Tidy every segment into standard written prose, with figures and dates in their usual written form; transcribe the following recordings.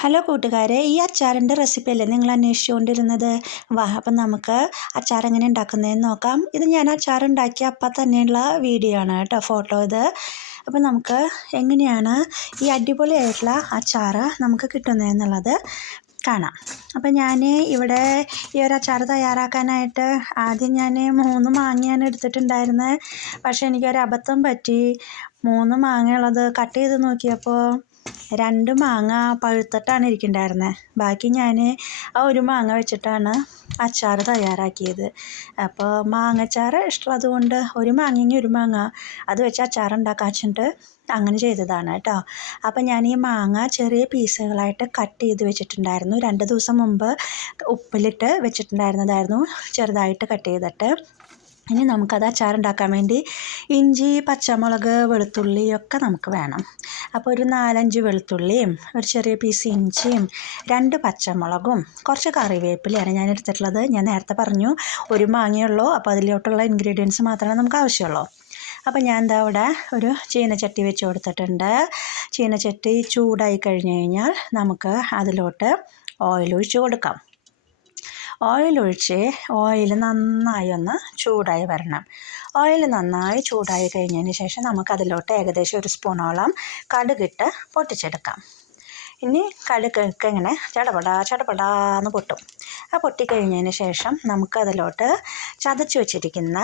Hello കൂട്ടുകാരെ, ഈ അച്ചാറിൻ്റെ recipe അല്ലേ നിങ്ങൾ അന്വേഷിച്ചുകൊണ്ടിരുന്നത്? വാ, അപ്പം നമുക്ക് അച്ചാർ എങ്ങനെ ഉണ്ടാക്കുന്നതെന്ന് നോക്കാം. ഇത് ഞാൻ അച്ചാർ ഉണ്ടാക്കിയ അപ്പം തന്നെയുള്ള വീഡിയോ ആണ് കേട്ടോ, ഫോട്ടോ ഇത്. അപ്പം നമുക്ക് എങ്ങനെയാണ് ഈ അടിപൊളിയായിട്ടുള്ള അച്ചാർ നമുക്ക് കിട്ടുന്നതെന്നുള്ളത് കാണാം. അപ്പം ഞാൻ ഇവിടെ ഈ ഒരു അച്ചാർ തയ്യാറാക്കാനായിട്ട് ആദ്യം ഞാൻ 3 മാങ്ങയാണ് എടുത്തിട്ടുണ്ടായിരുന്നത്. പക്ഷേ എനിക്കൊരു അബദ്ധം പറ്റി. 3 മാങ്ങയുള്ളത് കട്ട് ചെയ്ത് നോക്കിയപ്പോൾ 2 മാങ്ങ പഴുത്തിട്ടാണ് ഇരിക്കുന്നുണ്ടായിരുന്നത്. ബാക്കി ഞാൻ ആ 1 മാങ്ങ വെച്ചിട്ടാണ് അച്ചാർ തയ്യാറാക്കിയത്. അപ്പോൾ മാങ്ങച്ചാർ ഇഷ്ടമുള്ളത് കൊണ്ട് 1 മാങ്ങയെങ്കിൽ 1 മാങ്ങ അത് വെച്ച് അച്ചാർ ഉണ്ടാക്കാൻ വെച്ചിട്ട് അങ്ങനെ ചെയ്തതാണ് കേട്ടോ. അപ്പം ഞാൻ ഈ മാങ്ങ ചെറിയ പീസുകളായിട്ട് കട്ട് ചെയ്ത് വെച്ചിട്ടുണ്ടായിരുന്നു. 2 ദിവസം മുമ്പ് ഉപ്പിലിട്ട് വെച്ചിട്ടുണ്ടായിരുന്നതായിരുന്നു, ചെറുതായിട്ട് കട്ട് ചെയ്തിട്ട്. ഇനി നമുക്കത് അച്ചാറുണ്ടാക്കാൻ വേണ്ടി ഇഞ്ചി, പച്ചമുളക്, വെളുത്തുള്ളി ഒക്കെ നമുക്ക് വേണം. അപ്പോൾ ഒരു 4-5 വെളുത്തുള്ളിയും ഒരു ചെറിയ പീസ് ഇഞ്ചിയും 2 പച്ചമുളകും കുറച്ച് കറിവേപ്പിലയാണ് ഞാൻ എടുത്തിട്ടുള്ളത്. ഞാൻ നേരത്തെ പറഞ്ഞു 1 മാങ്ങയുള്ളൂ, അപ്പോൾ അതിലോട്ടുള്ള ഇൻഗ്രീഡിയൻസ് മാത്രമേ നമുക്ക് ആവശ്യമുള്ളൂ. അപ്പോൾ ഞാൻ എന്താ അവിടെ ഒരു ചീനച്ചട്ടി വെച്ച് കൊടുത്തിട്ടുണ്ട്. ചീനച്ചട്ടി ചൂടായി കഴിഞ്ഞ് കഴിഞ്ഞാൽ നമുക്ക് അതിലോട്ട് ഓയിൽ ഒഴിച്ച് കൊടുക്കാം. ഓയിൽ നന്നായി ഒന്ന് ചൂടായി വരണം. ഓയിൽ നന്നായി ചൂടായി കഴിഞ്ഞതിന് ശേഷം നമുക്കതിലോട്ട് ഏകദേശം 1 സ്പൂണോളം കടുകിട്ട് പൊട്ടിച്ചെടുക്കാം. ഇനി കടുകൊക്കെ ഇങ്ങനെ ചടപടാന്ന് പൊട്ടും. ആ പൊട്ടിക്കഴിഞ്ഞതിന് ശേഷം നമുക്കതിലോട്ട് ചതച്ച് വെച്ചിരിക്കുന്ന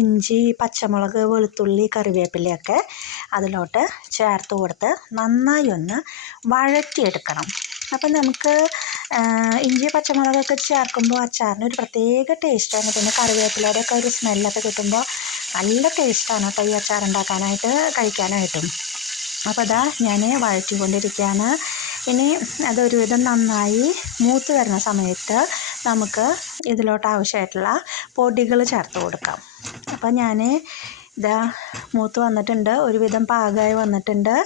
ഇഞ്ചി, പച്ചമുളക്, വെളുത്തുള്ളി, കറിവേപ്പിലയൊക്കെ അതിലോട്ട് ചേർത്ത് കൊടുത്ത് നന്നായി ഒന്ന് വഴറ്റിയെടുക്കണം. അപ്പം നമുക്ക് ഇഞ്ചി, പച്ചമുളകൊക്കെ ചേർക്കുമ്പോൾ അച്ചാറിന് ഒരു പ്രത്യേക ടേസ്റ്റാണ്. പിന്നെ കറിവേപ്പിലയുടെ ഒക്കെ ഒരു സ്മെല്ലൊക്കെ കിട്ടുമ്പോൾ നല്ല ടേസ്റ്റാണ് കേട്ടോ ഈ അച്ചാർ ഉണ്ടാക്കാനായിട്ട്, കഴിക്കാനായിട്ടും. അപ്പോൾ അതാ ഞാൻ വഴറ്റിക്കൊണ്ടിരിക്കുകയാണ്. ഇനി അതൊരുവിധം നന്നായി മൂത്ത് വരുന്ന സമയത്ത് നമുക്ക് ഇതിലോട്ട് ആവശ്യമായിട്ടുള്ള പൊടികൾ ചേർത്ത് കൊടുക്കാം. അപ്പോൾ ഞാൻ ഇതാ മൂത്ത് വന്നിട്ടുണ്ട്, ഒരുവിധം പാകമായി വന്നിട്ടുണ്ട്.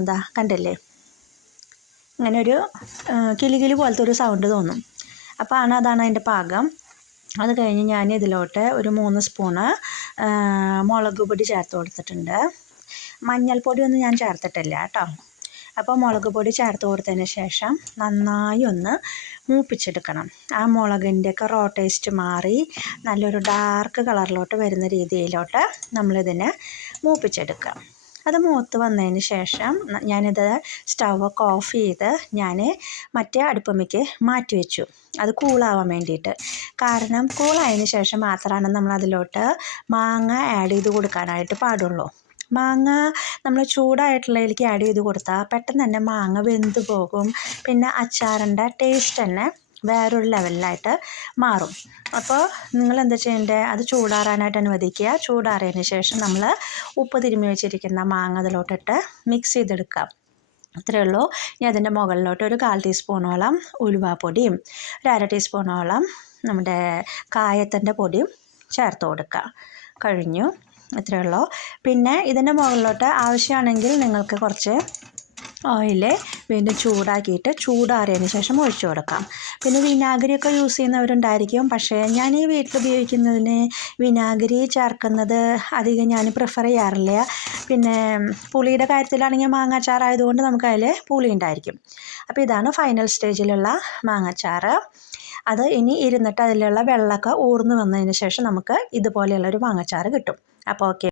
അതാ കണ്ടില്ലേ, ഇങ്ങനെ ഒരു കിലുകിലി പോലത്തെ ഒരു സൗണ്ട് തോന്നും. അപ്പോൾ അതാണ് അതിൻ്റെ പാകം. അത് കഴിഞ്ഞ് ഞാൻ ഇതിലോട്ട് ഒരു 3 സ്പൂണ് മുളക് പൊടി ചേർത്ത് കൊടുത്തിട്ടുണ്ട്. മഞ്ഞൾപ്പൊടിയൊന്നും ഞാൻ ചേർത്തിട്ടില്ല കേട്ടോ. അപ്പോൾ മുളക് പൊടി ചേർത്ത് കൊടുത്തതിന് ശേഷം നന്നായി ഒന്ന് മൂപ്പിച്ചെടുക്കണം. ആ മുളകിൻ്റെയൊക്കെ റോ ടേസ്റ്റ് മാറി നല്ലൊരു ഡാർക്ക് കളറിലോട്ട് വരുന്ന രീതിയിലോട്ട് നമ്മളിതിനെ മൂപ്പിച്ചെടുക്കാം. അത് മൂത്ത് വന്നതിന് ശേഷം ഞാനിത് സ്റ്റൗവൊക്കെ ഓഫ് ചെയ്ത് ഞാൻ മറ്റേ അടുപ്പമ്മയ്ക്ക് മാറ്റി വെച്ചു, അത് കൂളാവാൻ വേണ്ടിയിട്ട്. കാരണം കൂളായതിന് ശേഷം മാത്രമാണ് നമ്മൾ അതിലോട്ട് മാങ്ങ ആഡ് ചെയ്ത് കൊടുക്കാനായിട്ട് പാടുള്ളൂ. മാങ്ങ നമ്മൾ ചൂടായിട്ടുള്ളതിലേക്ക് ആഡ് ചെയ്ത് കൊടുത്താൽ പെട്ടെന്ന് തന്നെ മാങ്ങ വെന്ത് പോകും. പിന്നെ അച്ചാറിൻ്റെ ടേസ്റ്റ് തന്നെ വേറൊരു ലെവലിലായിട്ട് മാറും. അപ്പോൾ നിങ്ങൾ എന്താ ചെയ്യേണ്ടത്, അത് ചൂടാറാനായിട്ട് അനുവദിക്കുക. ചൂടാറിയതിന് ശേഷം നമ്മൾ ഉപ്പ് തിരുമ്മി വെച്ചിരിക്കുന്ന മാങ്ങ അതിലോട്ടിട്ട് മിക്സ് ചെയ്തെടുക്കാം. അത്രയേ ഉള്ളൂ. ഇനി അതിൻ്റെ മുകളിലോട്ട് ഒരു 1/4 ടീസ്പൂണോളം ഉലുവാപ്പൊടിയും 1/2 ടീസ്പൂണോളം നമ്മുടെ കായത്തിൻ്റെ പൊടിയും ചേർത്ത് കൊടുക്കുക. കഴിഞ്ഞു, ഇത്രയേ ഉള്ളൂ. പിന്നെ ഇതിൻ്റെ മുകളിലോട്ട് ആവശ്യമാണെങ്കിൽ നിങ്ങൾക്ക് കുറച്ച് ഓയിൽ വീണ്ടും ചൂടാക്കിയിട്ട് ചൂടാറിയതിന് ശേഷം ഒഴിച്ചു കൊടുക്കാം. പിന്നെ വിനാഗിരിയൊക്കെ യൂസ് ചെയ്യുന്നവരുണ്ടായിരിക്കും, പക്ഷേ ഞാൻ ഈ വീട്ടിൽ ഉപയോഗിക്കുന്നതിന് വിനാഗിരി ചേർക്കുന്നത് അധികം ഞാൻ പ്രിഫർ ചെയ്യാറില്ല. പിന്നെ പുളിയുടെ കാര്യത്തിലാണെങ്കിൽ മാങ്ങാച്ചാറായതുകൊണ്ട് നമുക്ക് അതിൽ പുളി ഉണ്ടായിരിക്കും. അപ്പോൾ ഇതാണ് ഫൈനൽ സ്റ്റേജിലുള്ള മാങ്ങാച്ചാർ. അത് ഇനി ഇരുന്നിട്ട് അതിലുള്ള വെള്ളമൊക്കെ ഊർന്ന് വന്നതിന് ശേഷം നമുക്ക് ഇതുപോലെയുള്ളൊരു മാങ്ങാച്ചാർ കിട്ടും. അപ്പോൾ ഓക്കെ.